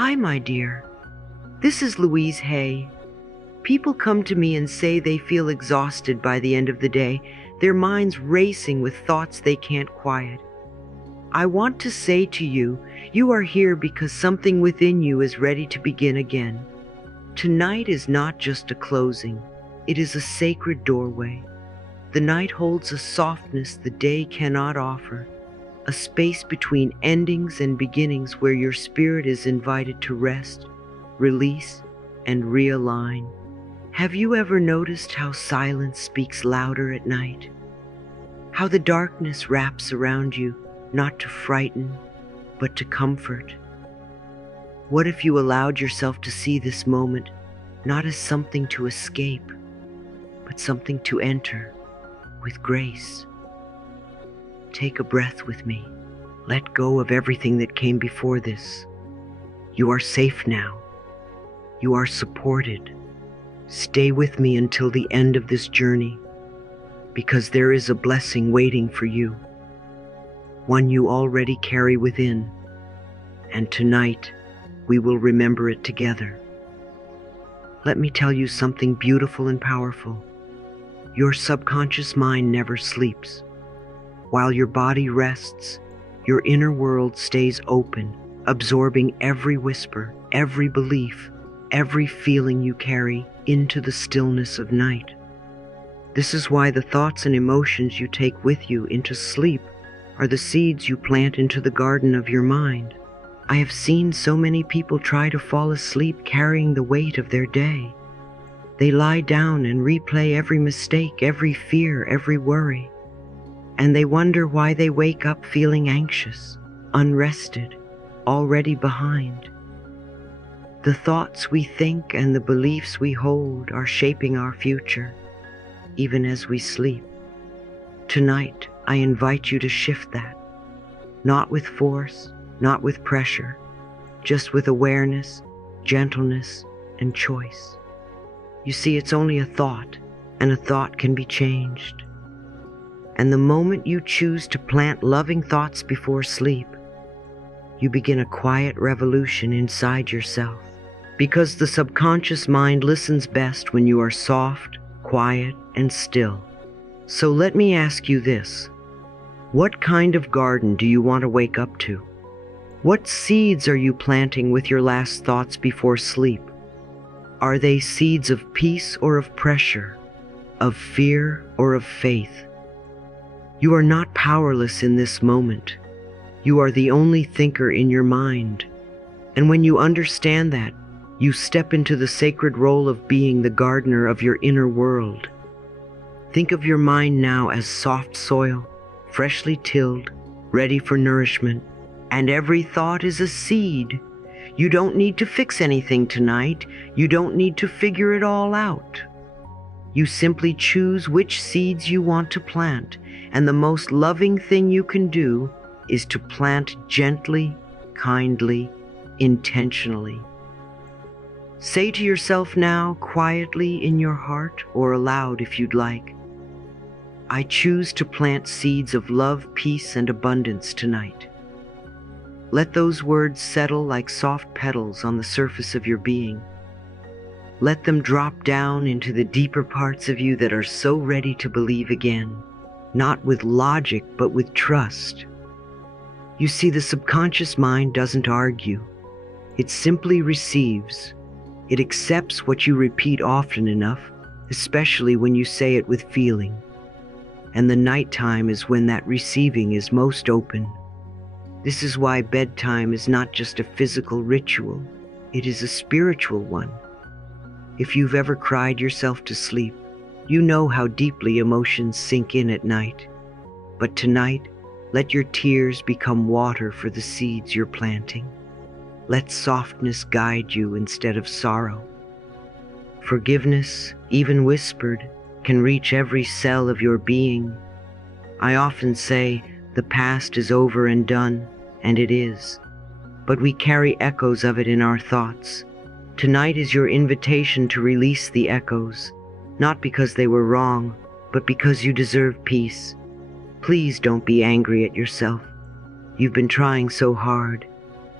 Hi, my dear. This is Louise Hay. People come to me and say they feel exhausted by the end of the day, their minds racing with thoughts they can't quiet. I want to say to you, you are here because something within you is ready to begin again. Tonight is not just a closing, it is a sacred doorway. The night holds a softness the day cannot offer, a space between endings and beginnings where your spirit is invited to rest, release, and realign. Have you ever noticed how silence speaks louder at night? How the darkness wraps around you, not to frighten, but to comfort? What if you allowed yourself to see this moment not as something to escape, but something to enter with grace? Take a breath with me. Let go of everything that came before this. You are safe now. You are supported. Stay with me until the end of this journey, because there is a blessing waiting for you, one you already carry within, and tonight we will remember it together. Let me tell you something beautiful and powerful. Your subconscious mind never sleeps. While your body rests, your inner world stays open, absorbing every whisper, every belief, every feeling you carry into the stillness of night. This is why the thoughts and emotions you take with you into sleep are the seeds you plant into the garden of your mind. I have seen so many people try to fall asleep carrying the weight of their day. They lie down and replay every mistake, every fear, every worry. And they wonder why they wake up feeling anxious, unrested, already behind. The thoughts we think and the beliefs we hold are shaping our future, even as we sleep. Tonight, I invite you to shift that, not with force, not with pressure, just with awareness, gentleness, and choice. You see, it's only a thought, and a thought can be changed. And the moment you choose to plant loving thoughts before sleep, you begin a quiet revolution inside yourself. Because the subconscious mind listens best when you are soft, quiet, and still. So let me ask you this. What kind of garden do you want to wake up to? What seeds are you planting with your last thoughts before sleep? Are they seeds of peace or of pressure, of fear or of faith? You are not powerless in this moment. You are the only thinker in your mind. And when you understand that, you step into the sacred role of being the gardener of your inner world. Think of your mind now as soft soil, freshly tilled, ready for nourishment, and every thought is a seed. You don't need to fix anything tonight. You don't need to figure it all out. You simply choose which seeds you want to plant, and the most loving thing you can do is to plant gently, kindly, intentionally. Say to yourself now, quietly in your heart or aloud if you'd like, I choose to plant seeds of love, peace, and abundance tonight. Let those words settle like soft petals on the surface of your being. Let them drop down into the deeper parts of you that are so ready to believe again, not with logic, but with trust. You see, the subconscious mind doesn't argue. It simply receives. It accepts what you repeat often enough, especially when you say it with feeling. And the nighttime is when that receiving is most open. This is why bedtime is not just a physical ritual, it is a spiritual one. If you've ever cried yourself to sleep, you know how deeply emotions sink in at night. But tonight, let your tears become water for the seeds you're planting. Let softness guide you instead of sorrow. Forgiveness, even whispered, can reach every cell of your being. I often say, the past is over and done, and it is. But we carry echoes of it in our thoughts. Tonight is your invitation to release the echoes, not because they were wrong, but because you deserve peace. Please don't be angry at yourself. You've been trying so hard.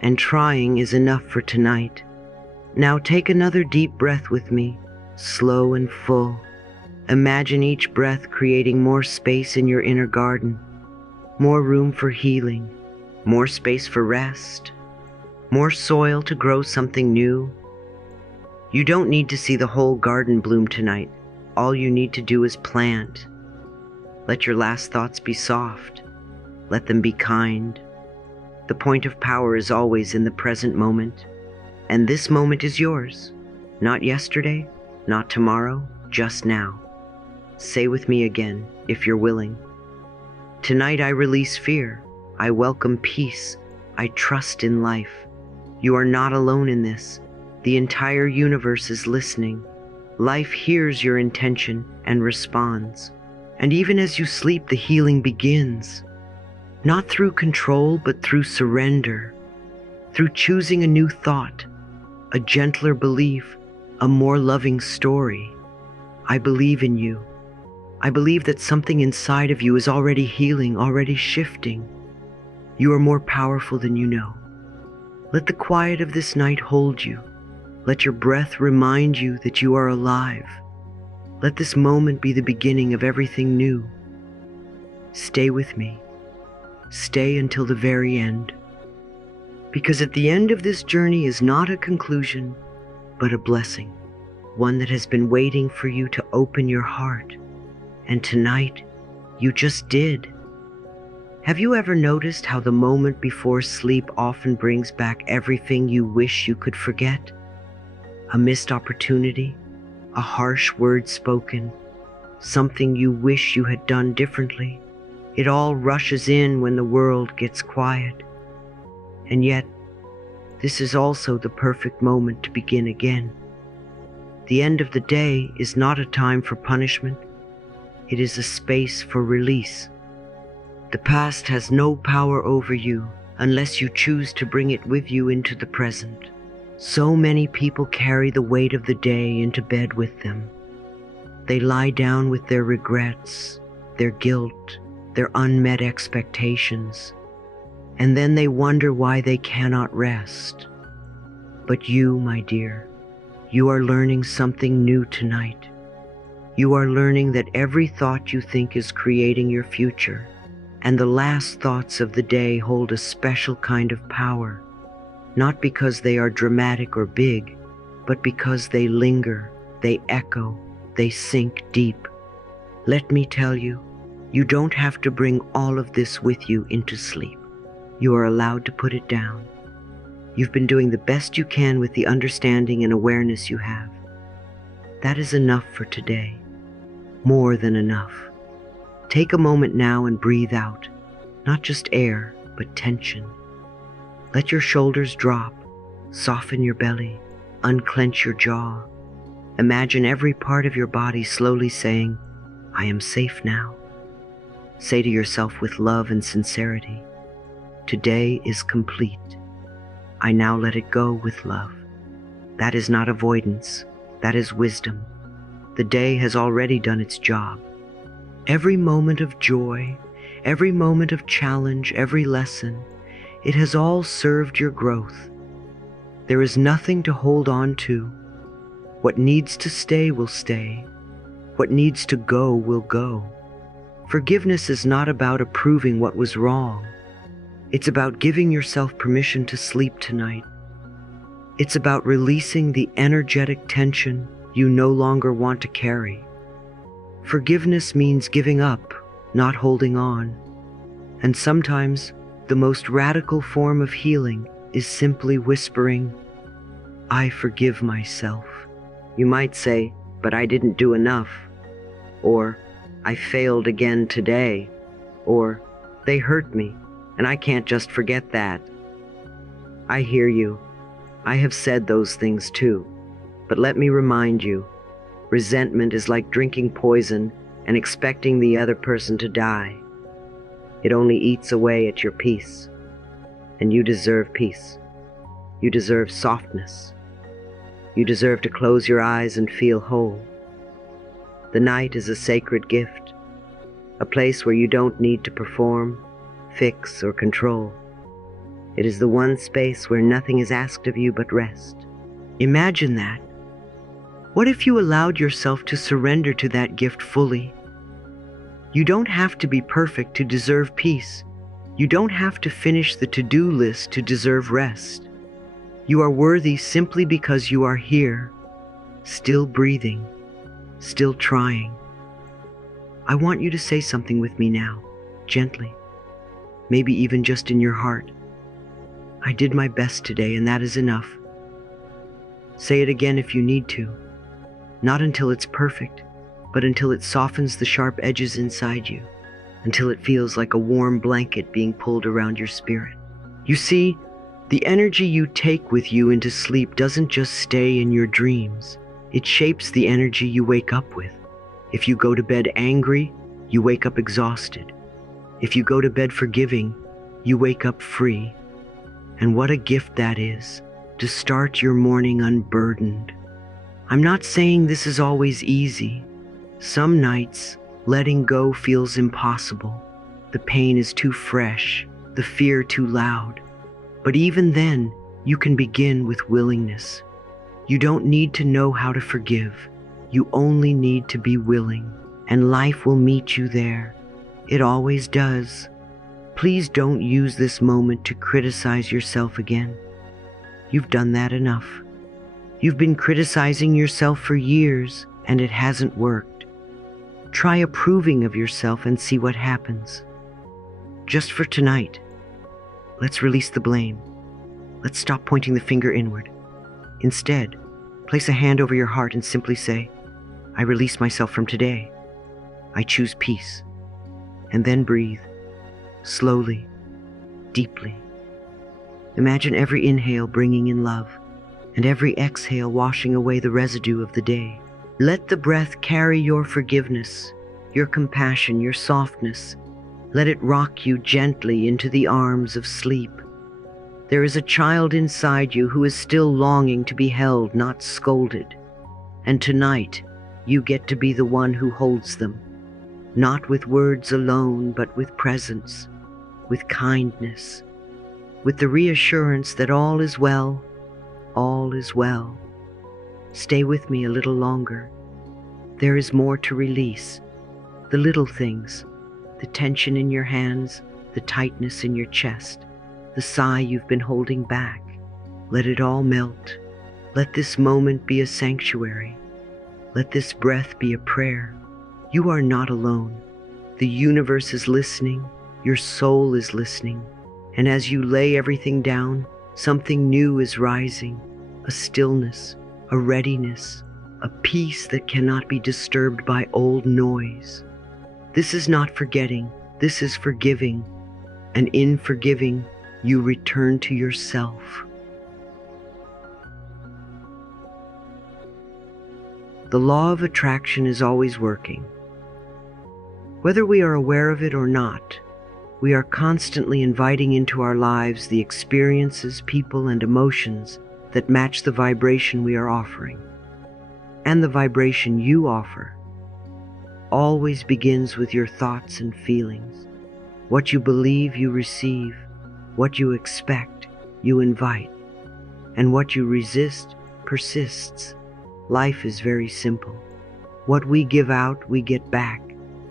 and trying is enough for tonight. Now take another deep breath with me, slow and full. Imagine each breath creating more space in your inner garden, more room for healing, more space for rest, more soil to grow something new. You don't need to see the whole garden bloom tonight. All you need to do is plant. Let your last thoughts be soft. Let them be kind. The point of power is always in the present moment, and this moment is yours. Not yesterday, not tomorrow, just now. Say with me again, if you're willing. Tonight I release fear. I welcome peace. I trust in life. You are not alone in this. The entire universe is listening. Life hears your intention and responds. And even as you sleep, the healing begins. Not through control, but through surrender. Through choosing a new thought, a gentler belief, a more loving story. I believe in you. I believe that something inside of you is already healing, already shifting. You are more powerful than you know. Let the quiet of this night hold you. Let your breath remind you that you are alive. Let this moment be the beginning of everything new. Stay with me. Stay until the very end. Because at the end of this journey is not a conclusion, but a blessing. One that has been waiting for you to open your heart. And tonight, you just did. Have you ever noticed how the moment before sleep often brings back everything you wish you could forget? A missed opportunity, a harsh word spoken, something you wish you had done differently. It all rushes in when the world gets quiet. And yet, this is also the perfect moment to begin again. The end of the day is not a time for punishment. It is a space for release. The past has no power over you unless you choose to bring it with you into the present. So many people carry the weight of the day into bed with them. They lie down with their regrets, their guilt, their unmet expectations, and then they wonder why they cannot rest. But you, my dear, you are learning something new tonight. You are learning that every thought you think is creating your future, and the last thoughts of the day hold a special kind of power. Not because they are dramatic or big, but because they linger, they echo, they sink deep. Let me tell you, you don't have to bring all of this with you into sleep. You are allowed to put it down. You've been doing the best you can with the understanding and awareness you have. That is enough for today. More than enough. Take a moment now and breathe out, not just air, but tension. Let your shoulders drop, soften your belly, unclench your jaw. Imagine every part of your body slowly saying, I am safe now. Say to yourself with love and sincerity, today is complete. I now let it go with love. That is not avoidance, that is wisdom. The day has already done its job. Every moment of joy, every moment of challenge, every lesson, it has all served your growth. There is nothing to hold on to. What needs to stay will stay. What needs to go will go. Forgiveness is not about approving what was wrong. It's about giving yourself permission to sleep tonight. It's about releasing the energetic tension you no longer want to carry. Forgiveness means giving up, not holding on. And sometimes, the most radical form of healing is simply whispering, I forgive myself. You might say, but I didn't do enough. Or, I failed again today. Or, they hurt me, and I can't just forget that. I hear you. I have said those things too. But let me remind you, resentment is like drinking poison and expecting the other person to die. It only eats away at your peace. And you deserve peace. You deserve softness. You deserve to close your eyes and feel whole. The night is a sacred gift, a place where you don't need to perform, fix, or control. It is the one space where nothing is asked of you but rest. Imagine that. What if you allowed yourself to surrender to that gift fully? You don't have to be perfect to deserve peace. You don't have to finish the to-do list to deserve rest. You are worthy simply because you are here, still breathing, still trying. I want you to say something with me now, gently, maybe even just in your heart. I did my best today, and that is enough. Say it again if you need to. Not until it's perfect, but until it softens the sharp edges inside you, until it feels like a warm blanket being pulled around your spirit. You see, the energy you take with you into sleep doesn't just stay in your dreams. It shapes the energy you wake up with. If you go to bed angry, you wake up exhausted. If you go to bed forgiving, you wake up free. And what a gift that is, to start your morning unburdened. I'm not saying this is always easy. Some nights, letting go feels impossible. The pain is too fresh, the fear too loud. But even then, you can begin with willingness. You don't need to know how to forgive. You only need to be willing, and life will meet you there. It always does. Please don't use this moment to criticize yourself again. You've done that enough. You've been criticizing yourself for years, and it hasn't worked. Try approving of yourself and see what happens. Just for tonight, let's release the blame. Let's stop pointing the finger inward. Instead, place a hand over your heart and simply say, I release myself from today. I choose peace. And then breathe, slowly, deeply. Imagine every inhale bringing in love, and every exhale washing away the residue of the day. Let the breath carry your forgiveness, your compassion, your softness. Let it rock you gently into the arms of sleep. There is a child inside you who is still longing to be held, not scolded. And tonight, you get to be the one who holds them, not with words alone, but with presence, with kindness, with the reassurance that all is well, all is well. Stay with me a little longer. There is more to release. The little things, the tension in your hands, the tightness in your chest, the sigh you've been holding back. Let it all melt. Let this moment be a sanctuary. Let this breath be a prayer. You are not alone. The universe is listening. Your soul is listening. And as you lay everything down, something new is rising. A stillness, a readiness, a peace that cannot be disturbed by old noise. This is not forgetting. This is forgiving. And in forgiving, you return to yourself. The law of attraction is always working. Whether we are aware of it or not, we are constantly inviting into our lives the experiences, people, and emotions that match the vibration we are offering. And the vibration you offer always begins with your thoughts and feelings. What you believe, you receive. What you expect, you invite. And what you resist, persists. Life is very simple. What we give out, we get back.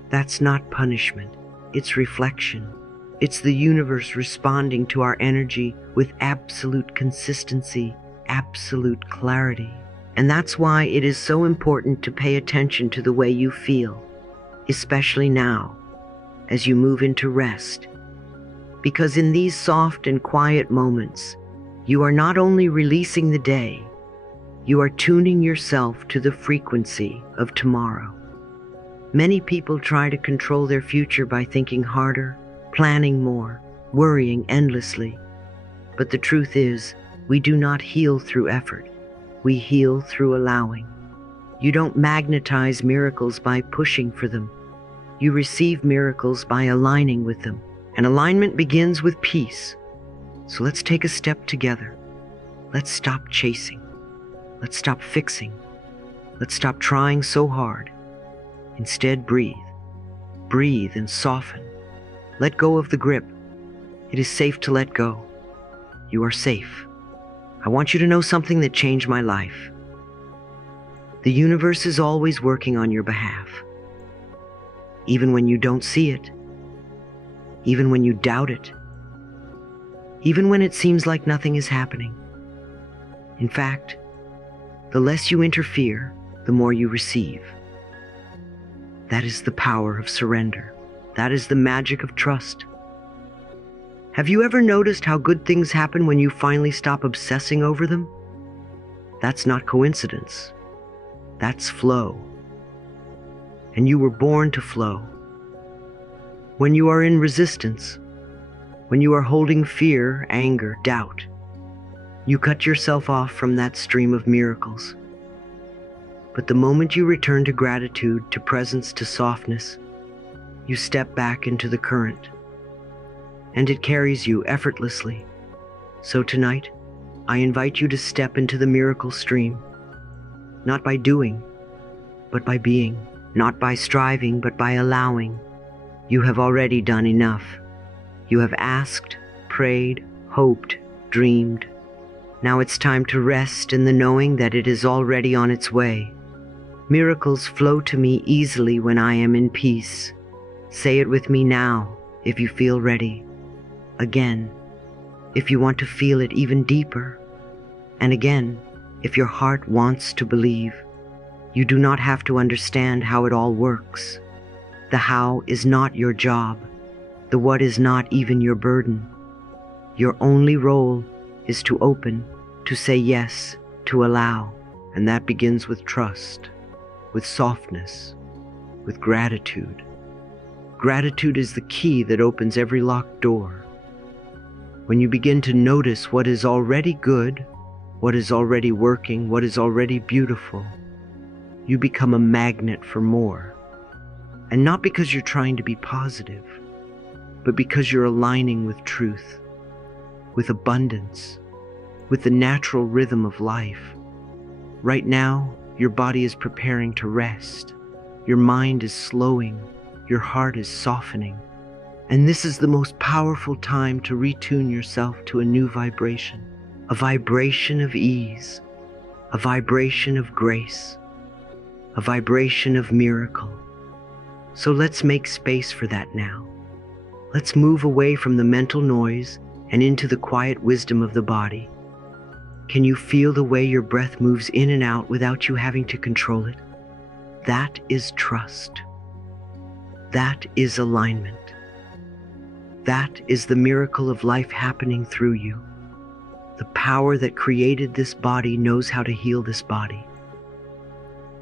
That's not punishment. It's reflection. It's the universe responding to our energy with absolute consistency, absolute clarity. And that's why it is so important to pay attention to the way you feel, especially now, as you move into rest. Because in these soft and quiet moments, you are not only releasing the day, you are tuning yourself to the frequency of tomorrow. Many people try to control their future by thinking harder, planning more, worrying endlessly. But the truth is, we do not heal through effort. We heal through allowing. You don't magnetize miracles by pushing for them. You receive miracles by aligning with them. And alignment begins with peace. So let's take a step together. Let's stop chasing. Let's stop fixing. Let's stop trying so hard. Instead, breathe. Breathe and soften. Let go of the grip. It is safe to let go. You are safe. I want you to know something that changed my life. The universe is always working on your behalf. Even when you don't see it. Even when you doubt it. Even when it seems like nothing is happening. In fact, the less you interfere, the more you receive. That is the power of surrender. That is the magic of trust. Have you ever noticed how good things happen when you finally stop obsessing over them? That's not coincidence. That's flow. And you were born to flow. When you are in resistance, when you are holding fear, anger, doubt, you cut yourself off from that stream of miracles. But the moment you return to gratitude, to presence, to softness, you step back into the current, and it carries you effortlessly. So tonight, I invite you to step into the miracle stream, not by doing, but by being, not by striving, but by allowing. You have already done enough. You have asked, prayed, hoped, dreamed. Now it's time to rest in the knowing that it is already on its way. Miracles flow to me easily when I am in peace. Say it with me now, if you feel ready. Again, if you want to feel it even deeper. And again, if your heart wants to believe. You do not have to understand how it all works. The how is not your job. The what is not even your burden. Your only role is to open, to say yes, to allow. And that begins with trust, with softness, with gratitude. Gratitude is the key that opens every locked door. When you begin to notice what is already good, what is already working, what is already beautiful, you become a magnet for more. And not because you're trying to be positive, but because you're aligning with truth, with abundance, with the natural rhythm of life. Right now, your body is preparing to rest. Your mind is slowing. Your heart is softening. And this is the most powerful time to retune yourself to a new vibration. A vibration of ease. A vibration of grace. A vibration of miracle. So let's make space for that now. Let's move away from the mental noise and into the quiet wisdom of the body. Can you feel the way your breath moves in and out without you having to control it? That is trust. That is alignment. That is the miracle of life happening through you. The power that created this body knows how to heal this body.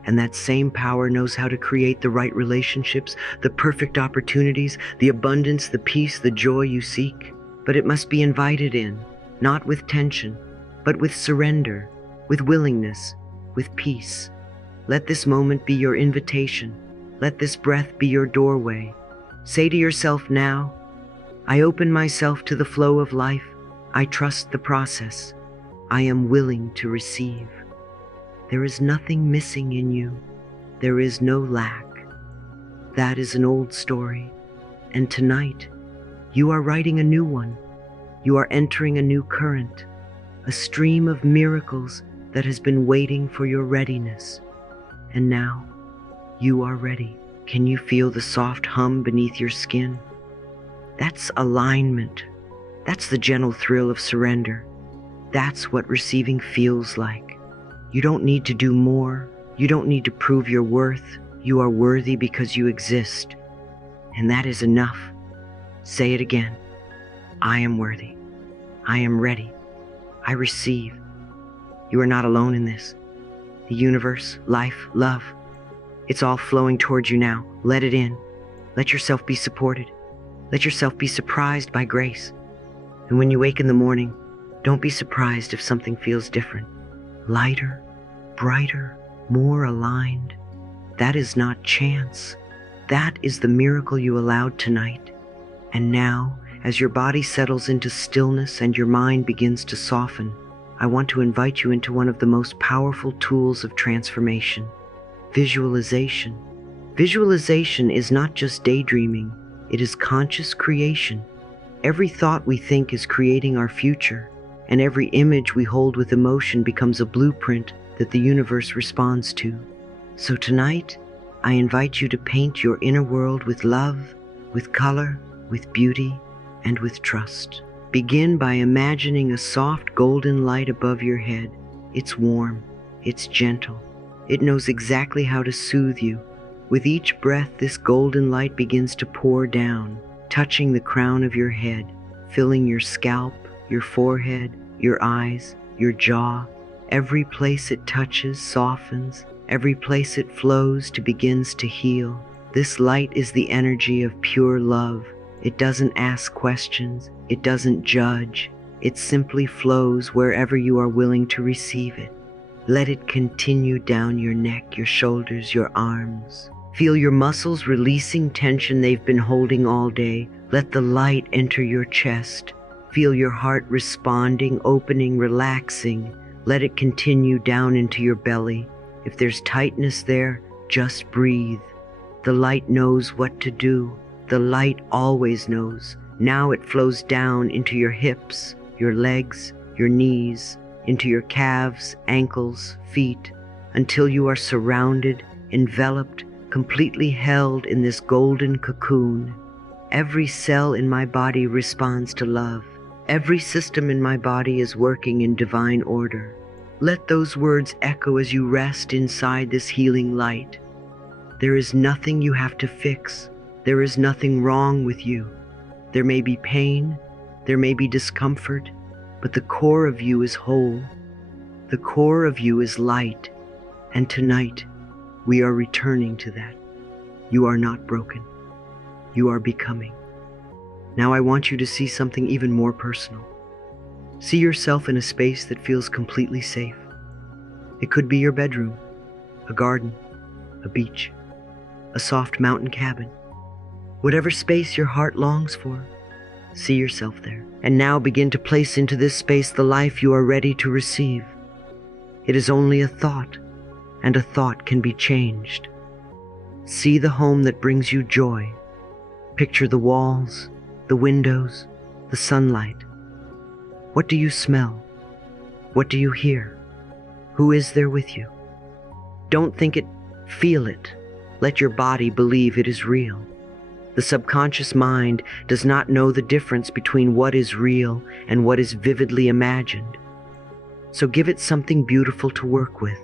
And that same power knows how to create the right relationships, the perfect opportunities, the abundance, the peace, the joy you seek. But it must be invited in, not with tension, but with surrender, with willingness, with peace. Let this moment be your invitation. Let this breath be your doorway. Say to yourself now, I open myself to the flow of life. I trust the process. I am willing to receive. There is nothing missing in you. There is no lack. That is an old story. And tonight, you are writing a new one. You are entering a new current, a stream of miracles that has been waiting for your readiness. And now, you are ready. Can you feel the soft hum beneath your skin? That's alignment. That's the gentle thrill of surrender. That's what receiving feels like. You don't need to do more. You don't need to prove your worth. You are worthy because you exist. And that is enough. Say it again. I am worthy. I am ready. I receive. You are not alone in this. The universe, life, love, it's all flowing towards you now. Let it in. Let yourself be supported. Let yourself be surprised by grace. And when you wake in the morning, don't be surprised if something feels different. Lighter, brighter, more aligned. That is not chance. That is the miracle you allowed tonight. And now, as your body settles into stillness and your mind begins to soften, I want to invite you into one of the most powerful tools of transformation, visualization. Visualization is not just daydreaming, it is conscious creation. Every thought we think is creating our future. and every image we hold with emotion becomes a blueprint that the universe responds to. So tonight, I invite you to paint your inner world with love, with color, with beauty, and with trust. Begin by imagining a soft golden light above your head. It's warm, it's gentle, it knows exactly how to soothe you. With each breath, this golden light begins to pour down, touching the crown of your head, filling your scalp, your forehead, your eyes, your jaw. Every place it touches softens, every place it flows begins to heal. This light is the energy of pure love. It doesn't ask questions, it doesn't judge, it simply flows wherever you are willing to receive it. Let it continue down your neck, your shoulders, your arms. Feel your muscles releasing tension they've been holding all day. Let the light enter your chest. Feel your heart responding, opening, relaxing. Let it continue down into your belly. If there's tightness there, just breathe. The light knows what to do. The light always knows. Now it flows down into your hips, your legs, your knees, into your calves, ankles, feet, until you are surrounded, enveloped, completely held in this golden cocoon. Every cell in my body responds to love. Every system in my body is working in divine order. Let those words echo as you rest inside this healing light. There is nothing you have to fix. There is nothing wrong with you. There may be pain, there may be discomfort, but the core of you is whole. The core of you is light, and tonight we are returning to that. You are not broken. You are becoming. Now I want you to see something even more personal. See yourself in a space that feels completely safe. It could be your bedroom, a garden, a beach, a soft mountain cabin. Whatever space your heart longs for, see yourself there. And now begin to place into this space the life you are ready to receive. It is only a thought, and a thought can be changed. See the home that brings you joy. Picture the walls, the windows, the sunlight. What do you smell? What do you hear? Who is there with you? Don't think it, feel it. Let your body believe it is real. The subconscious mind does not know the difference between what is real and what is vividly imagined. So give it something beautiful to work with.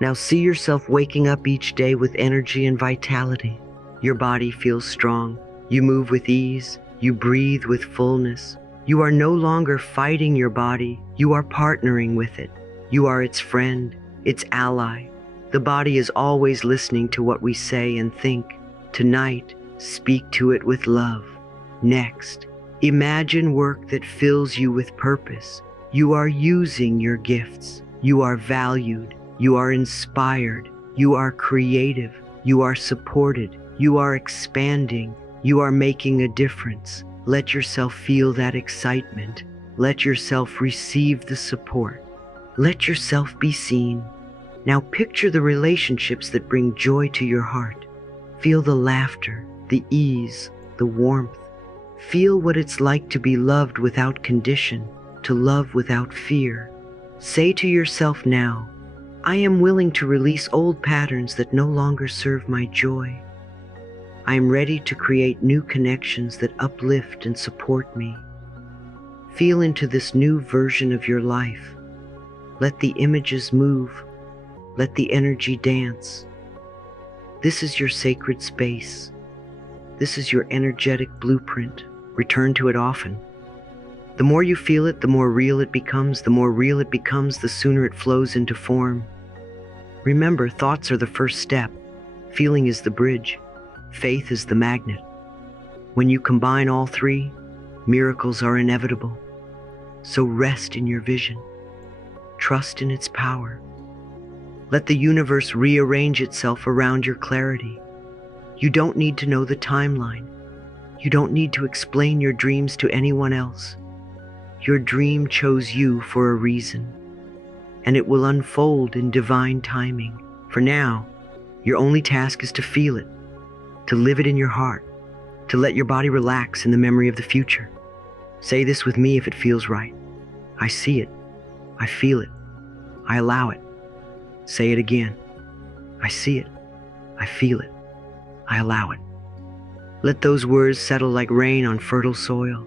Now see yourself waking up each day with energy and vitality. Your body feels strong. You move with ease. You breathe with fullness. You are no longer fighting your body. You are partnering with it. You are its friend, its ally. The body is always listening to what we say and think. Tonight, speak to it with love. Next, imagine work that fills you with purpose. You are using your gifts. You are valued. You are inspired. You are creative. You are supported. You are expanding. You are making a difference. Let yourself feel that excitement. Let yourself receive the support. Let yourself be seen. Now picture the relationships that bring joy to your heart. Feel the laughter, the ease, the warmth. Feel what it's like to be loved without condition, to love without fear. Say to yourself now, I am willing to release old patterns that no longer serve my joy. I am ready to create new connections that uplift and support me. Feel into this new version of your life. Let the images move. Let the energy dance. This is your sacred space. This is your energetic blueprint. Return to it often. The more you feel it, the more real it becomes. The more real it becomes, the sooner it flows into form. Remember, thoughts are the first step. Feeling is the bridge. Faith is the magnet. When you combine all three, miracles are inevitable. So rest in your vision. Trust in its power. Let the universe rearrange itself around your clarity. You don't need to know the timeline. You don't need to explain your dreams to anyone else. Your dream chose you for a reason, and it will unfold in divine timing. For now, your only task is to feel it, to live it in your heart, to let your body relax in the memory of the future. Say this with me if it feels right. I see it. I feel it. I allow it. Say it again. I see it. I feel it. I allow it. Let those words settle like rain on fertile soil.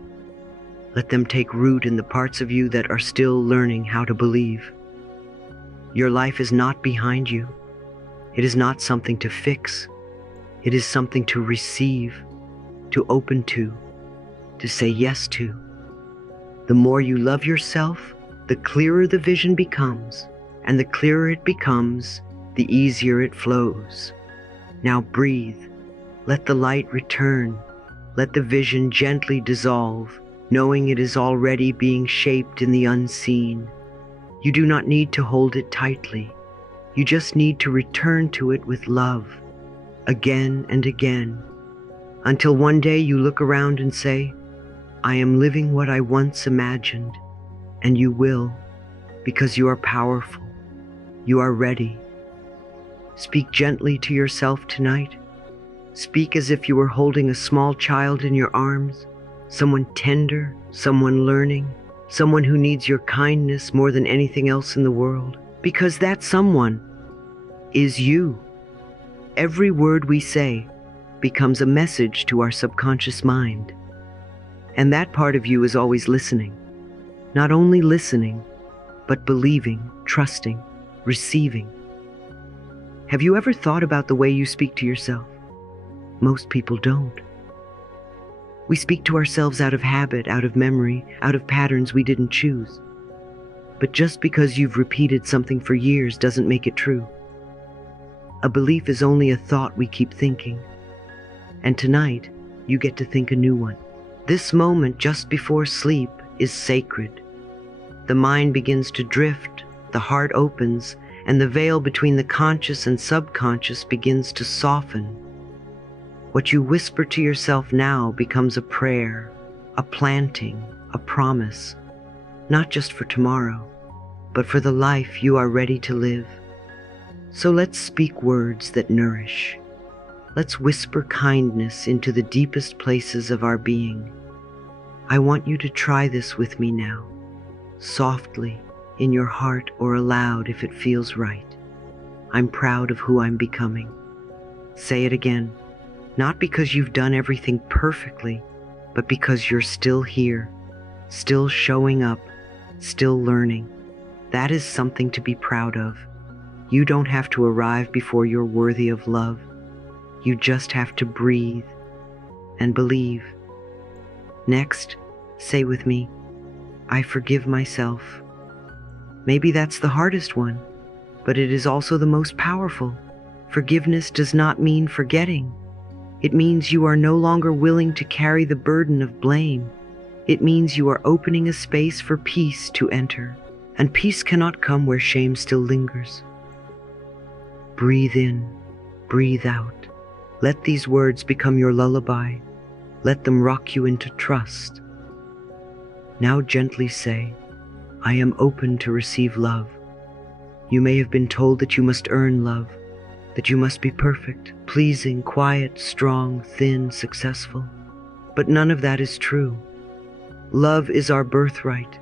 Let them take root in the parts of you that are still learning how to believe. Your life is not behind you. It is not something to fix. It is something to receive, to open to say yes to. The more you love yourself, the clearer the vision becomes, and the clearer it becomes, the easier it flows. Now breathe. Let the light return. Let the vision gently dissolve, knowing it is already being shaped in the unseen. You do not need to hold it tightly. You just need to return to it with love, again and again, until one day you look around and say, I am living what I once imagined. And you will, because you are powerful. You are ready. Speak gently to yourself tonight. Speak as if you were holding a small child in your arms, someone tender, someone learning, someone who needs your kindness more than anything else in the world, because that someone is you. Every word we say becomes a message to our subconscious mind. And that part of you is always listening. Not only listening, but believing, trusting, receiving. Have you ever thought about the way you speak to yourself? Most people don't. We speak to ourselves out of habit, out of memory, out of patterns we didn't choose. But just because you've repeated something for years doesn't make it true. A belief is only a thought we keep thinking. And tonight, you get to think a new one. This moment just before sleep is sacred. The mind begins to drift, the heart opens, and the veil between the conscious and subconscious begins to soften. What you whisper to yourself now becomes a prayer, a planting, a promise, not just for tomorrow, but for the life you are ready to live. So let's speak words that nourish. Let's whisper kindness into the deepest places of our being. I want you to try this with me now, softly, in your heart or aloud if it feels right. I'm proud of who I'm becoming. Say it again, not because you've done everything perfectly, but because you're still here, still showing up, still learning. That is something to be proud of. You don't have to arrive before you're worthy of love. You just have to breathe and believe. Next, say with me, I forgive myself. Maybe that's the hardest one, but it is also the most powerful. Forgiveness does not mean forgetting. It means you are no longer willing to carry the burden of blame. It means you are opening a space for peace to enter, and peace cannot come where shame still lingers. Breathe in, breathe out. Let these words become your lullaby. Let them rock you into trust. Now gently say, I am open to receive love. You may have been told that you must earn love, that you must be perfect, pleasing, quiet, strong, thin, successful. But none of that is true. Love is our birthright.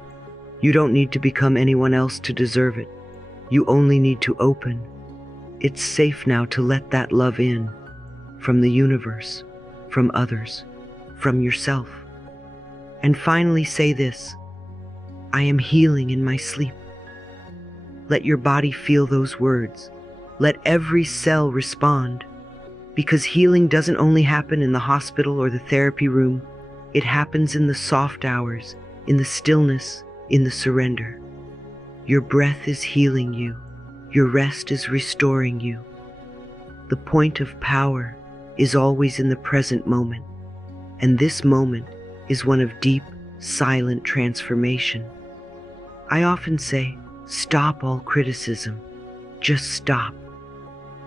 You don't need to become anyone else to deserve it. You only need to open. It's safe now to let that love in, from the universe, from others, from yourself. And finally say this, I am healing in my sleep. Let your body feel those words. Let every cell respond. Because healing doesn't only happen in the hospital or the therapy room. It happens in the soft hours, in the stillness, in the surrender. Your breath is healing you. Your rest is restoring you. The point of power is always in the present moment. And this moment is one of deep, silent transformation. I often say, stop all criticism. Just stop.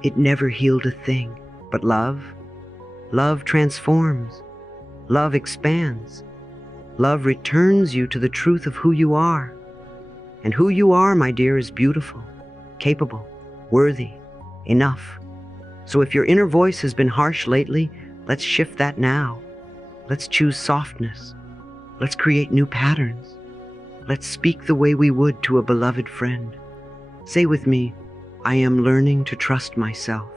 It never healed a thing. But love transforms. Love expands. Love returns you to the truth of who you are. And who you are, my dear, is beautiful, capable, worthy, enough. So if your inner voice has been harsh lately, let's shift that now. Let's choose softness. Let's create new patterns. Let's speak the way we would to a beloved friend. Say with me, I am learning to trust myself.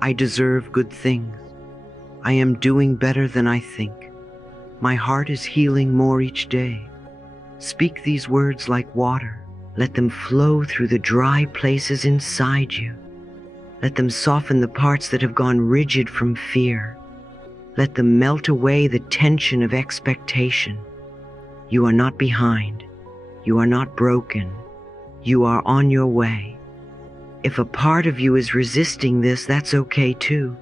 I deserve good things. I am doing better than I think. My heart is healing more each day. Speak these words like water. Let them flow through the dry places inside you. Let them soften the parts that have gone rigid from fear. Let them melt away the tension of expectation. You are not behind. You are not broken. You are on your way. If a part of you is resisting this, that's okay too.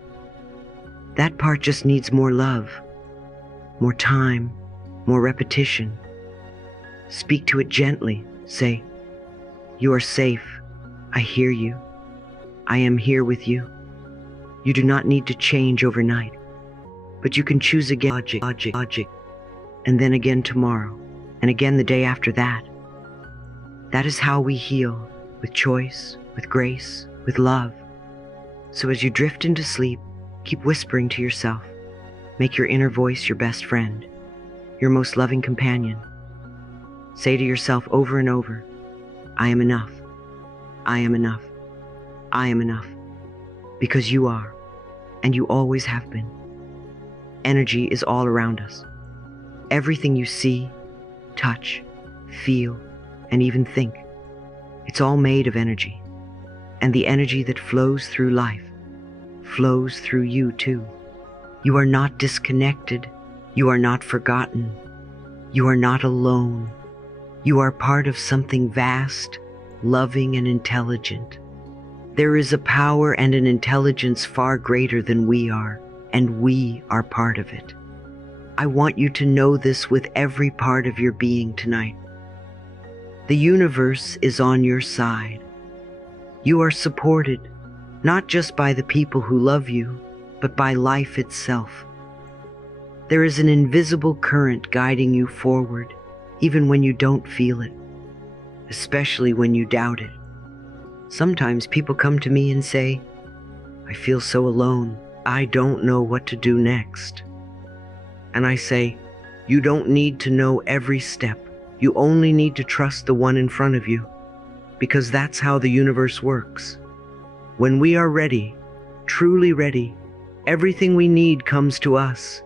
That part just needs more love, more time, more repetition. Speak to it gently. Say, you are safe. I hear you. I am here with you. You do not need to change overnight, but you can choose again, logic, and then again tomorrow, and again the day after that. That is how we heal, with choice, with grace, with love. So as you drift into sleep, keep whispering to yourself. Make your inner voice your best friend, your most loving companion. Say to yourself over and over, I am enough. I am enough. I am enough. Because you are, and you always have been. Energy is all around us. Everything you see, touch, feel, and even think, it's all made of energy. And the energy that flows through life flows through you too. You are not disconnected. You are not forgotten. You are not alone. You are part of something vast, loving, and intelligent. There is a power and an intelligence far greater than we are, and we are part of it. I want you to know this with every part of your being tonight. The universe is on your side. You are supported, not just by the people who love you, but by life itself. There is an invisible current guiding you forward, even when you don't feel it, especially when you doubt it. Sometimes people come to me and say, I feel so alone. I don't know what to do next. And I say, you don't need to know every step. You only need to trust the one in front of you, because that's how the universe works. When we are ready, truly ready, everything we need comes to us.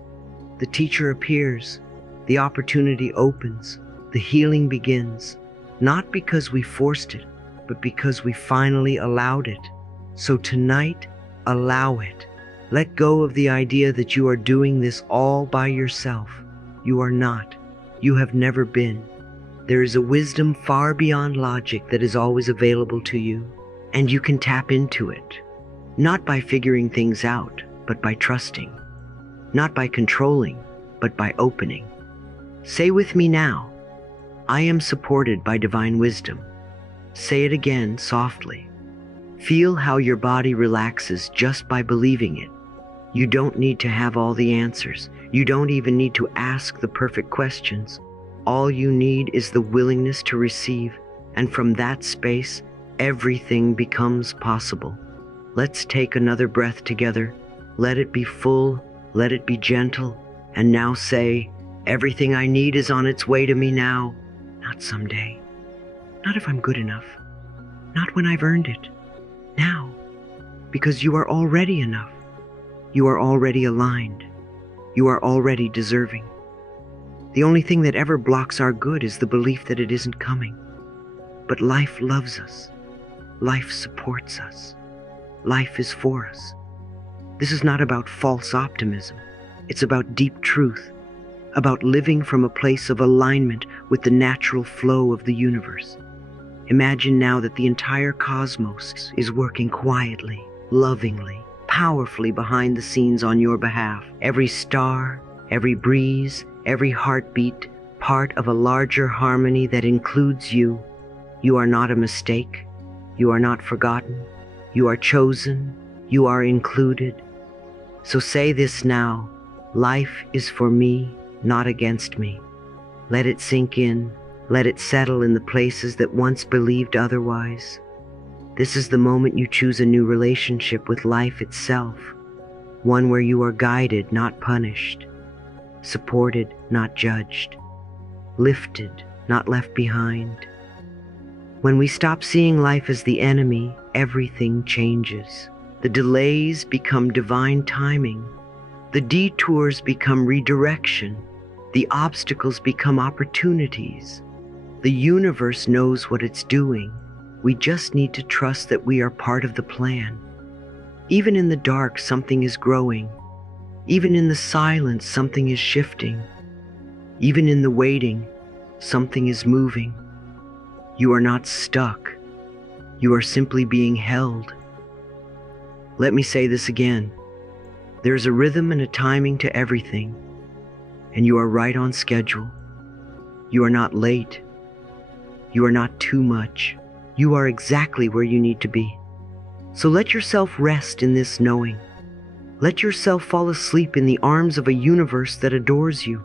The teacher appears, the opportunity opens, the healing begins, not because we forced it, but because we finally allowed it. So tonight, allow it. Let go of the idea that you are doing this all by yourself. You are not. You have never been. There is a wisdom far beyond logic that is always available to you, and you can tap into it, not by figuring things out, but by trusting, not by controlling, but by opening. Say with me now, I am supported by divine wisdom. Say it again softly. Feel how your body relaxes just by believing it. You don't need to have all the answers. You don't even need to ask the perfect questions. All you need is the willingness to receive, and from that space, everything becomes possible. Let's take another breath together. Let it be full, let it be gentle, and now say, everything I need is on its way to me now, not someday, not if I'm good enough, not when I've earned it, now, because you are already enough. You are already aligned. You are already deserving. The only thing that ever blocks our good is the belief that it isn't coming. But life loves us. Life supports us. Life is for us. This is not about false optimism. It's about deep truth, about living from a place of alignment with the natural flow of the universe. Imagine now that the entire cosmos is working quietly, lovingly, powerfully behind the scenes on your behalf. Every star, every breeze, every heartbeat, part of a larger harmony that includes you. You are not a mistake. You are not forgotten. You are chosen. You are included. So say this now, life is for me, not against me. Let it sink in. Let it settle in the places that once believed otherwise. This is the moment you choose a new relationship with life itself, one where you are guided, not punished, supported, not judged, lifted, not left behind. When we stop seeing life as the enemy, everything changes. The delays become divine timing. The detours become redirection. The obstacles become opportunities. The universe knows what it's doing. We just need to trust that we are part of the plan. Even in the dark, something is growing. Even in the silence, something is shifting. Even in the waiting, something is moving. You are not stuck. You are simply being held. Let me say this again. There's a rhythm and a timing to everything, and you are right on schedule. You are not late. You are not too much. You are exactly where you need to be. So let yourself rest in this knowing. Let yourself fall asleep in the arms of a universe that adores you.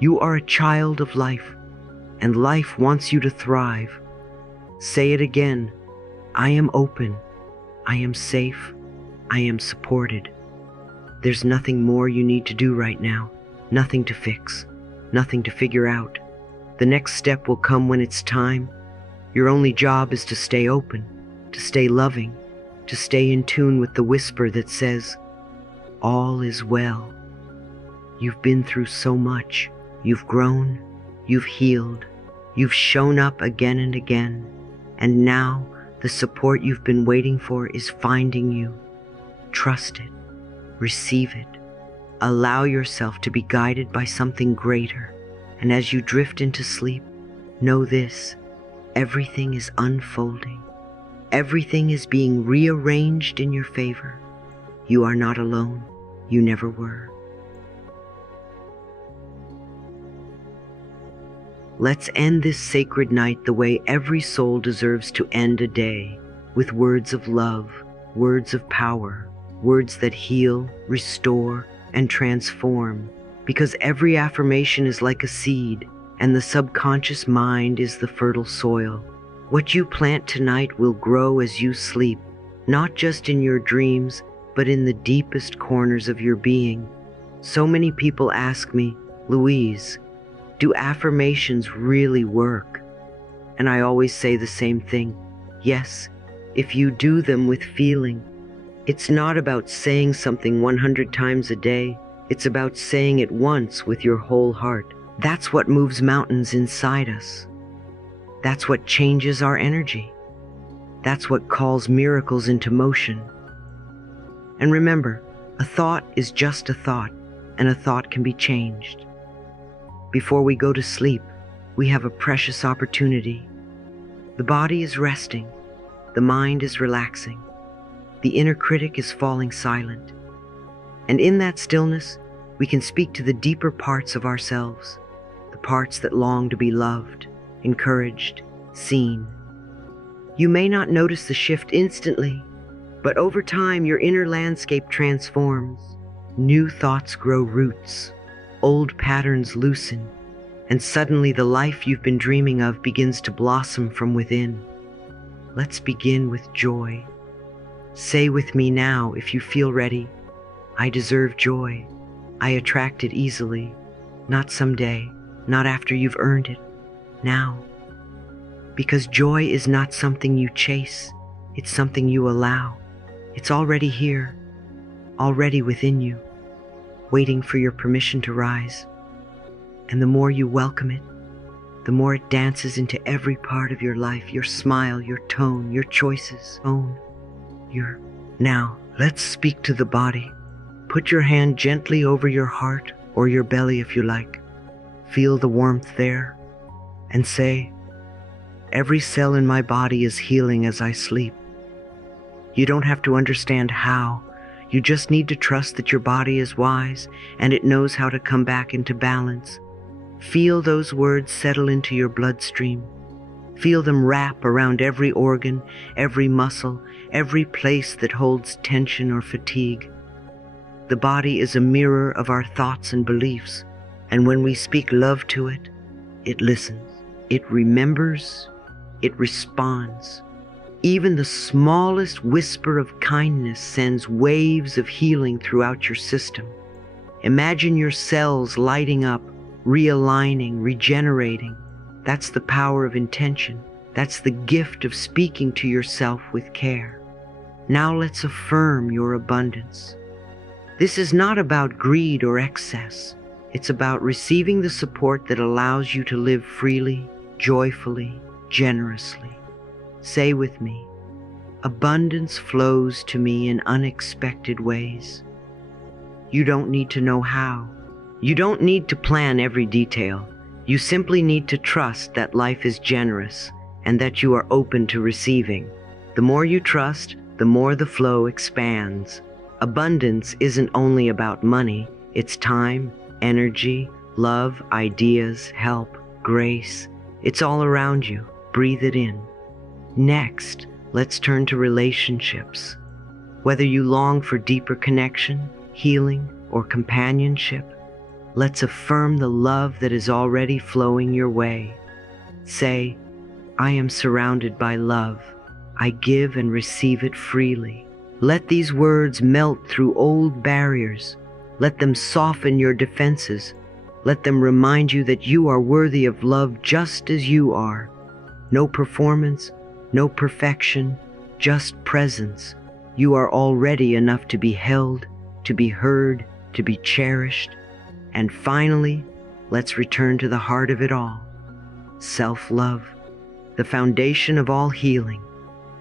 You are a child of life, and life wants you to thrive. Say it again. I am open. I am safe. I am supported. There's nothing more you need to do right now. Nothing to fix. Nothing to figure out. The next step will come when it's time. Your only job is to stay open, to stay loving, to stay in tune with the whisper that says, all is well. You've been through so much. You've grown. You've healed. You've shown up again and again. And now the support you've been waiting for is finding you. Trust it. Receive it. Allow yourself to be guided by something greater. And as you drift into sleep, know this. Everything is unfolding. Everything is being rearranged in your favor. You are not alone. You never were. Let's end this sacred night the way every soul deserves to end a day, with words of love, words of power, words that heal, restore, and transform, because every affirmation is like a seed, and the subconscious mind is the fertile soil. What you plant tonight will grow as you sleep, not just in your dreams, but in the deepest corners of your being. So many people ask me, Louise, do affirmations really work? And I always say the same thing. Yes, if you do them with feeling. It's not about saying something 100 times a day. It's about saying it once with your whole heart. That's what moves mountains inside us. That's what changes our energy. That's what calls miracles into motion. And remember, a thought is just a thought, and a thought can be changed. Before we go to sleep, we have a precious opportunity. The body is resting. The mind is relaxing. The inner critic is falling silent. And in that stillness, we can speak to the deeper parts of ourselves, the parts that long to be loved, encouraged, seen. You may not notice the shift instantly, but over time your inner landscape transforms. New thoughts grow roots, old patterns loosen, and suddenly the life you've been dreaming of begins to blossom from within. Let's begin with joy. Say with me now, if you feel ready, I deserve joy. I attract it easily, not someday, not after you've earned it, now. Because joy is not something you chase, it's something you allow. It's already here, already within you, waiting for your permission to rise. And the more you welcome it, the more it dances into every part of your life, your smile, your tone, your choices, Now, let's speak to the body. Put your hand gently over your heart or your belly if you like. Feel the warmth there and say, every cell in my body is healing as I sleep. You don't have to understand how. You just need to trust that your body is wise and it knows how to come back into balance. Feel those words settle into your bloodstream. Feel them wrap around every organ, every muscle, every place that holds tension or fatigue. The body is a mirror of our thoughts and beliefs, and when we speak love to it, it listens, it remembers, it responds. Even the smallest whisper of kindness sends waves of healing throughout your system. Imagine your cells lighting up, realigning, regenerating. That's the power of intention. That's the gift of speaking to yourself with care. Now let's affirm your abundance. This is not about greed or excess. It's about receiving the support that allows you to live freely, joyfully, generously. Say with me, abundance flows to me in unexpected ways. You don't need to know how. You don't need to plan every detail. You simply need to trust that life is generous and that you are open to receiving. The more you trust, the more the flow expands. Abundance isn't only about money, it's time, energy, love, ideas, help, grace. It's all around you. Breathe it in. Next, let's turn to relationships. Whether you long for deeper connection, healing, or companionship, let's affirm the love that is already flowing your way. Say, I am surrounded by love. I give and receive it freely. Let these words melt through old barriers. Let them soften your defenses. Let them remind you that you are worthy of love just as you are. No performance, no perfection, just presence. You are already enough to be held, to be heard, to be cherished. And finally, let's return to the heart of it all. Self-love, the foundation of all healing,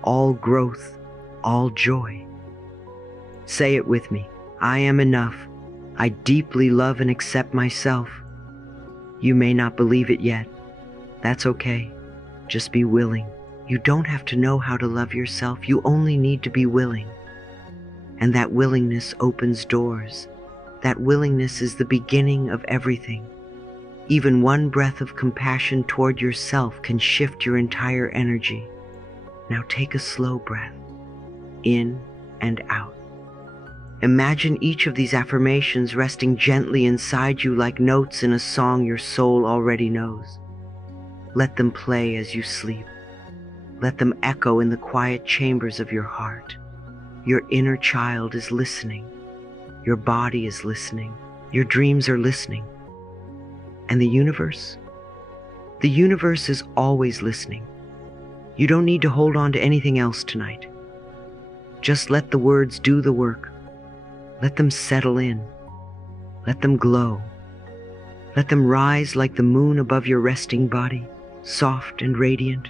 all growth, all joy. Say it with me. I am enough. I deeply love and accept myself. You may not believe it yet. That's okay. Just be willing. You don't have to know how to love yourself. You only need to be willing. And that willingness opens doors. That willingness is the beginning of everything. Even one breath of compassion toward yourself can shift your entire energy. Now take a slow breath, in and out. Imagine each of these affirmations resting gently inside you like notes in a song your soul already knows. Let them play as you sleep. Let them echo in the quiet chambers of your heart. Your inner child is listening. Your body is listening. Your dreams are listening. And the universe? The universe is always listening. You don't need to hold on to anything else tonight. Just let the words do the work. Let them settle in. Let them glow. Let them rise like the moon above your resting body, soft and radiant.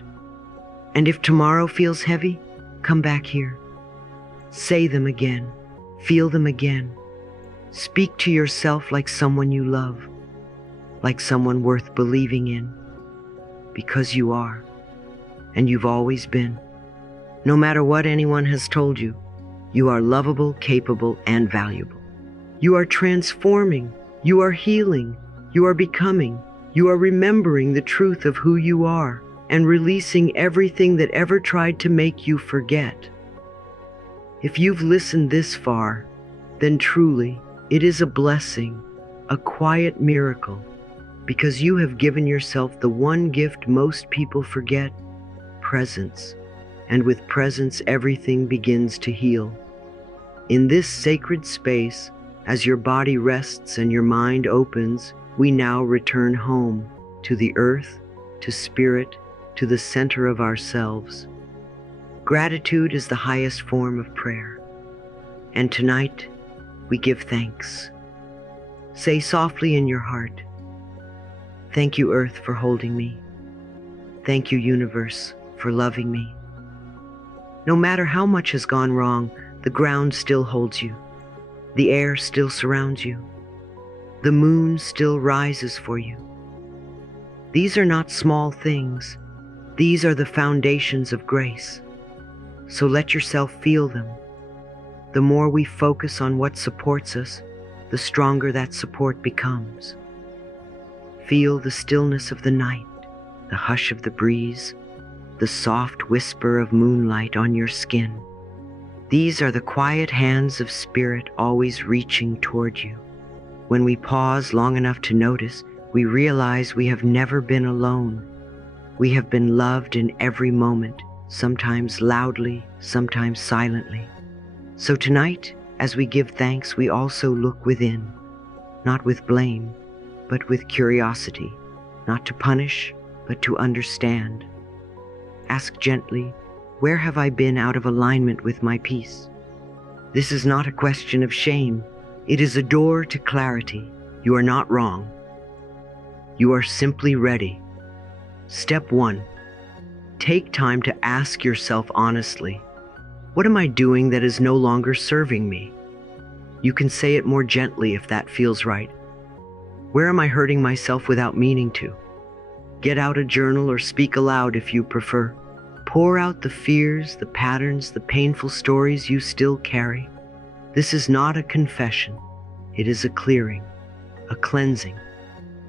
And if tomorrow feels heavy, come back here. Say them again. Feel them again. Speak to yourself like someone you love, like someone worth believing in, because you are, and you've always been. No matter what anyone has told you, you are lovable, capable, and valuable. You are transforming. You are healing. You are becoming. You are remembering the truth of who you are and releasing everything that ever tried to make you forget. If you've listened this far, then truly, it is a blessing, a quiet miracle, because you have given yourself the one gift most people forget, presence. And with presence, everything begins to heal. In this sacred space, as your body rests and your mind opens, we now return home, to the earth, to spirit, to the center of ourselves. Gratitude is the highest form of prayer. And tonight, we give thanks. Say softly in your heart, thank you, Earth, for holding me. Thank you, universe, for loving me. No matter how much has gone wrong, the ground still holds you. The air still surrounds you. The moon still rises for you. These are not small things. These are the foundations of grace. So let yourself feel them. The more we focus on what supports us, the stronger that support becomes. Feel the stillness of the night, the hush of the breeze, the soft whisper of moonlight on your skin. These are the quiet hands of spirit always reaching toward you. When we pause long enough to notice, we realize we have never been alone. We have been loved in every moment, sometimes loudly, sometimes silently. So tonight, as we give thanks, we also look within, not with blame, but with curiosity, not to punish, but to understand. Ask gently, where have I been out of alignment with my peace? This is not a question of shame. It is a door to clarity. You are not wrong. You are simply ready. Step 1. Take time to ask yourself honestly, what am I doing that is no longer serving me? You can say it more gently if that feels right. Where am I hurting myself without meaning to? Get out a journal or speak aloud if you prefer. Pour out the fears, the patterns, the painful stories you still carry. This is not a confession. It is a clearing, a cleansing,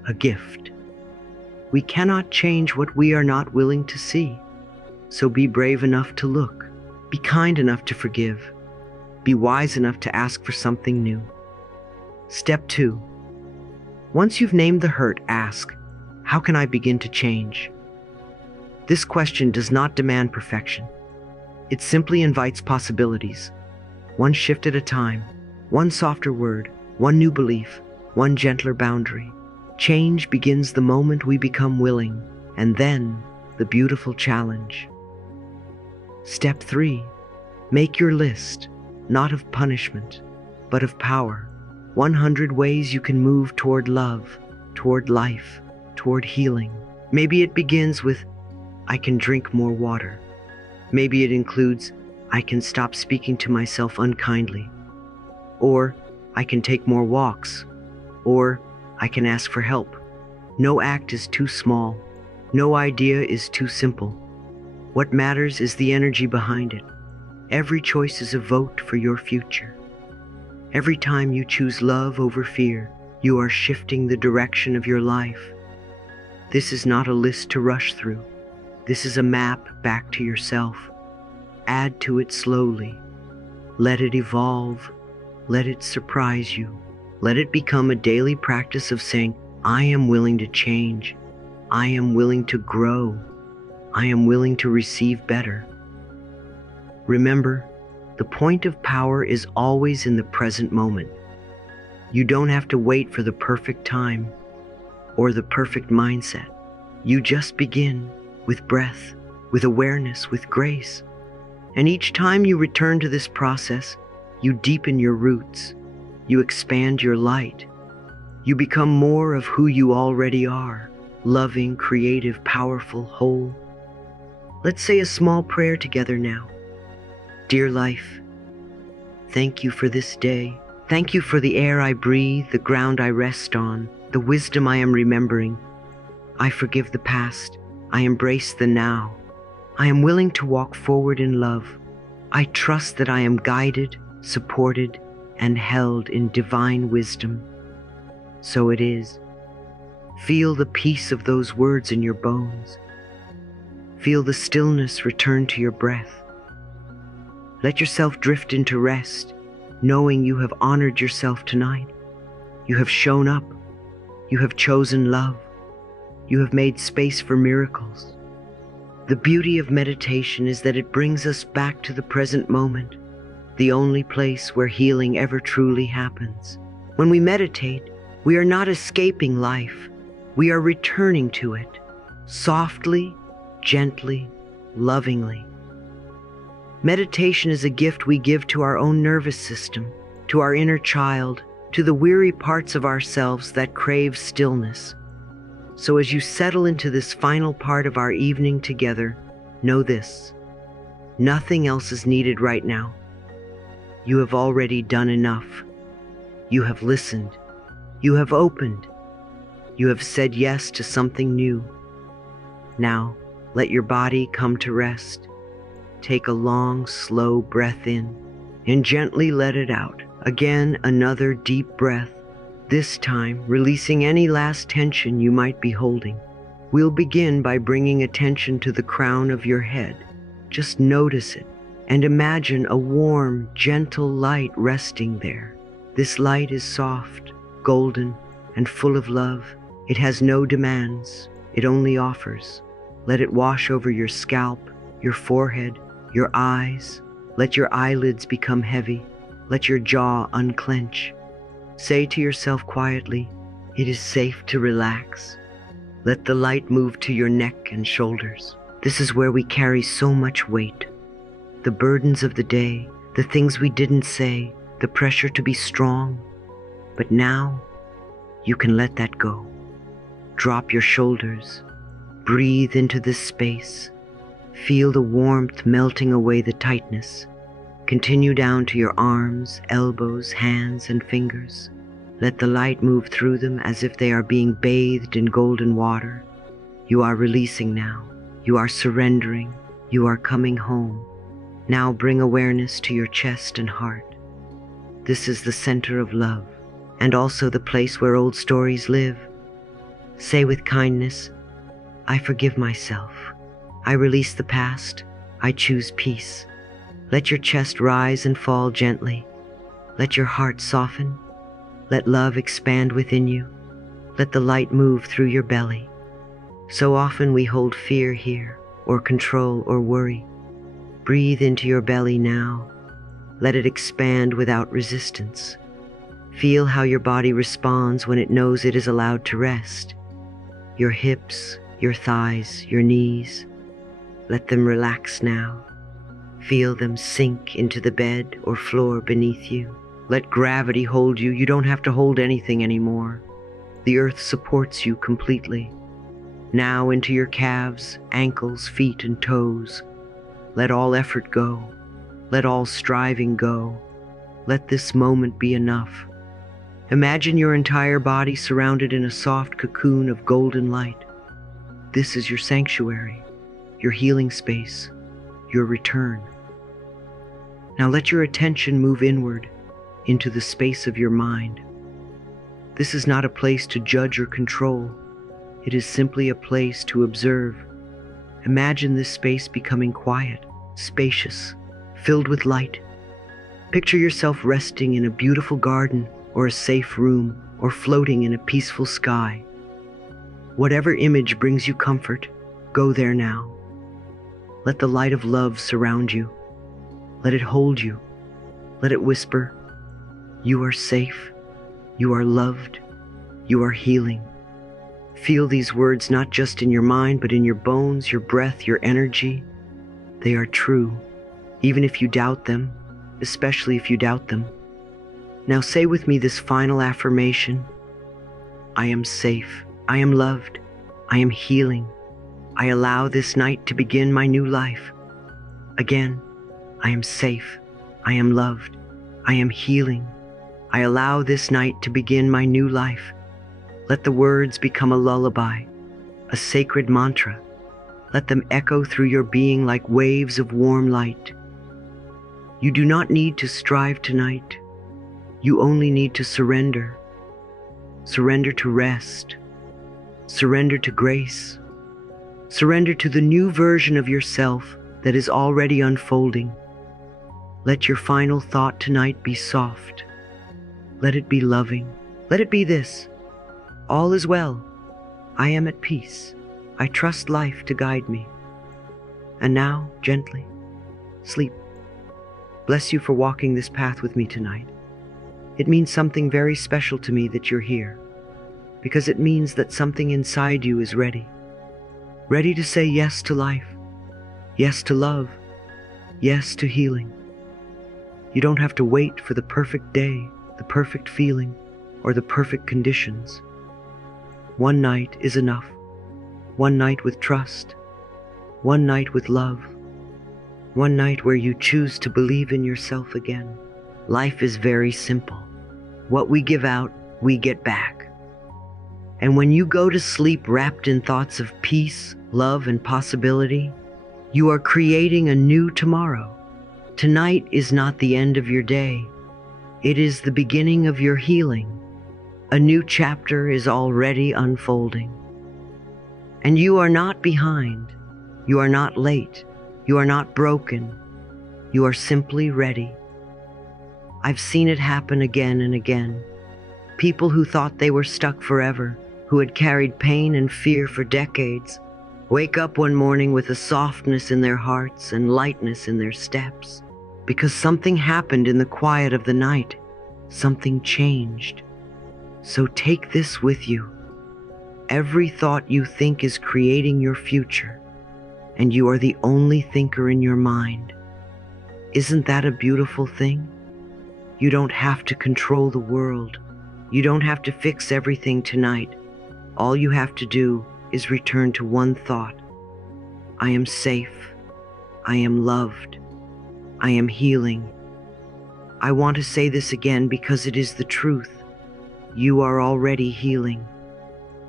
a gift. We cannot change what we are not willing to see. So be brave enough to look. Be kind enough to forgive. Be wise enough to ask for something new. Step 2. Once you've named the hurt, ask, how can I begin to change? This question does not demand perfection. It simply invites possibilities. One shift at a time, one softer word, one new belief, one gentler boundary. Change begins the moment we become willing, and then the beautiful challenge. Step 3. Make your list, not of punishment, but of power. 100 ways you can move toward love, toward life, toward healing. Maybe it begins with, I can drink more water. Maybe it includes, I can stop speaking to myself unkindly. Or, I can take more walks. Or, I can ask for help. No act is too small. No idea is too simple. What matters is the energy behind it. Every choice is a vote for your future. Every time you choose love over fear, you are shifting the direction of your life. This is not a list to rush through. This is a map back to yourself. Add to it slowly. Let it evolve. Let it surprise you. Let it become a daily practice of saying, I am willing to change. I am willing to grow. I am willing to receive better. Remember, the point of power is always in the present moment. You don't have to wait for the perfect time or the perfect mindset. You just begin with breath, with awareness, with grace. And each time you return to this process, you deepen your roots. You expand your light. You become more of who you already are, loving, creative, powerful, whole. Let's say a small prayer together now. Dear life, thank you for this day. Thank you for the air I breathe, the ground I rest on, the wisdom I am remembering. I forgive the past. I embrace the now. I am willing to walk forward in love. I trust that I am guided, supported, and held in divine wisdom. So it is. Feel the peace of those words in your bones. Feel the stillness return to your breath. Let yourself drift into rest, knowing you have honored yourself tonight. You have shown up. You have chosen love. You have made space for miracles. The beauty of meditation is that it brings us back to the present moment, the only place where healing ever truly happens. When we meditate, we are not escaping life. We are returning to it, softly, gently, lovingly. Meditation is a gift we give to our own nervous system, to our inner child, to the weary parts of ourselves that crave stillness. So as you settle into this final part of our evening together, know this: nothing else is needed right now. You have already done enough. You have listened. You have opened. You have said yes to something new. Now, let your body come to rest. Take a long, slow breath in and gently let it out. Again, another deep breath, this time releasing any last tension you might be holding. We'll begin by bringing attention to the crown of your head. Just notice it and imagine a warm, gentle light resting there. This light is soft, golden, and full of love. It has no demands. It only offers. Let it wash over your scalp, your forehead, your eyes. Let your eyelids become heavy. Let your jaw unclench. Say to yourself quietly, it is safe to relax. Let the light move to your neck and shoulders. This is where we carry so much weight. The burdens of the day, the things we didn't say, the pressure to be strong. But now, you can let that go. Drop your shoulders. Breathe into this space. Feel the warmth melting away the tightness. Continue down to your arms, elbows, hands, and fingers. Let the light move through them as if they are being bathed in golden water. You are releasing now. You are surrendering. You are coming home. Now bring awareness to your chest and heart. This is the center of love, and also the place where old stories live. Say with kindness, I forgive myself. I release the past. I choose peace. Let your chest rise and fall gently. Let your heart soften. Let love expand within you. Let the light move through your belly. So often we hold fear here, or control or worry. Breathe into your belly now. Let it expand without resistance. Feel how your body responds when it knows it is allowed to rest. Your hips, your thighs, your knees. Let them relax now. Feel them sink into the bed or floor beneath you. Let gravity hold you. You don't have to hold anything anymore. The earth supports you completely. Now into your calves, ankles, feet, and toes. Let all effort go. Let all striving go. Let this moment be enough. Imagine your entire body surrounded in a soft cocoon of golden light. This is your sanctuary, your healing space, your return. Now let your attention move inward into the space of your mind. This is not a place to judge or control. It is simply a place to observe. Imagine this space becoming quiet, spacious, filled with light. Picture yourself resting in a beautiful garden or a safe room or floating in a peaceful sky. Whatever image brings you comfort, go there now. Let the light of love surround you. Let it hold you. Let it whisper, you are safe. You are loved. You are healing. Feel these words not just in your mind, but in your bones, your breath, your energy. They are true, even if you doubt them, especially if you doubt them. Now say with me this final affirmation. I am safe. I am loved. I am healing. I allow this night to begin my new life. Again, I am safe. I am loved. I am healing. I allow this night to begin my new life. Let the words become a lullaby, a sacred mantra. Let them echo through your being like waves of warm light. You do not need to strive tonight. You only need to surrender. Surrender to rest. Surrender to grace. Surrender to the new version of yourself that is already unfolding. Let your final thought tonight be soft. Let it be loving. Let it be this. All is well. I am at peace. I trust life to guide me. And now, gently, sleep. Bless you for walking this path with me tonight. It means something very special to me that you're here, because it means that something inside you is ready. Ready to say yes to life, yes to love, yes to healing. You don't have to wait for the perfect day, the perfect feeling, or the perfect conditions. One night is enough. One night with trust. One night with love. One night where you choose to believe in yourself again. Life is very simple. What we give out, we get back. And when you go to sleep wrapped in thoughts of peace, love, and possibility, you are creating a new tomorrow. Tonight is not the end of your day. It is the beginning of your healing. A new chapter is already unfolding. And you are not behind. You are not late. You are not broken. You are simply ready. I've seen it happen again and again. People who thought they were stuck forever, who had carried pain and fear for decades, wake up one morning with a softness in their hearts and lightness in their steps, because something happened in the quiet of the night. Something changed. So take this with you. Every thought you think is creating your future, and you are the only thinker in your mind. Isn't that a beautiful thing? You don't have to control the world. You don't have to fix everything tonight. All you have to do is return to one thought. I am safe. I am loved. I am healing. I want to say this again because it is the truth. You are already healing.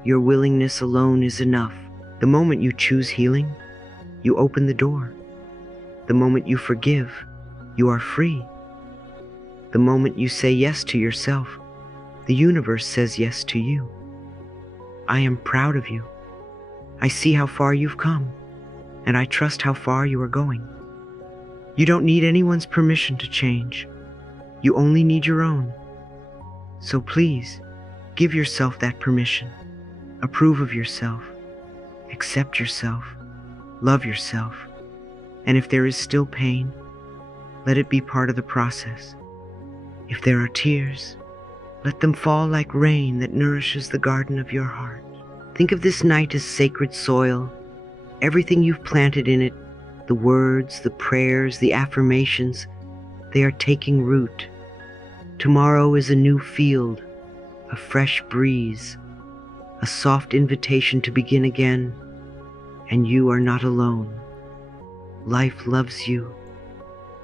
Your willingness alone is enough. The moment you choose healing, you open the door. The moment you forgive, you are free. The moment you say yes to yourself, the universe says yes to you. I am proud of you. I see how far you've come, and I trust how far you are going. You don't need anyone's permission to change. You only need your own. So please, give yourself that permission. Approve of yourself. Accept yourself. Love yourself. And if there is still pain, let it be part of the process. If there are tears, let them fall like rain that nourishes the garden of your heart. Think of this night as sacred soil. Everything you've planted in it, the words, the prayers, the affirmations, they are taking root. Tomorrow is a new field, a fresh breeze, a soft invitation to begin again, and you are not alone. Life loves you,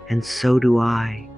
and so do I.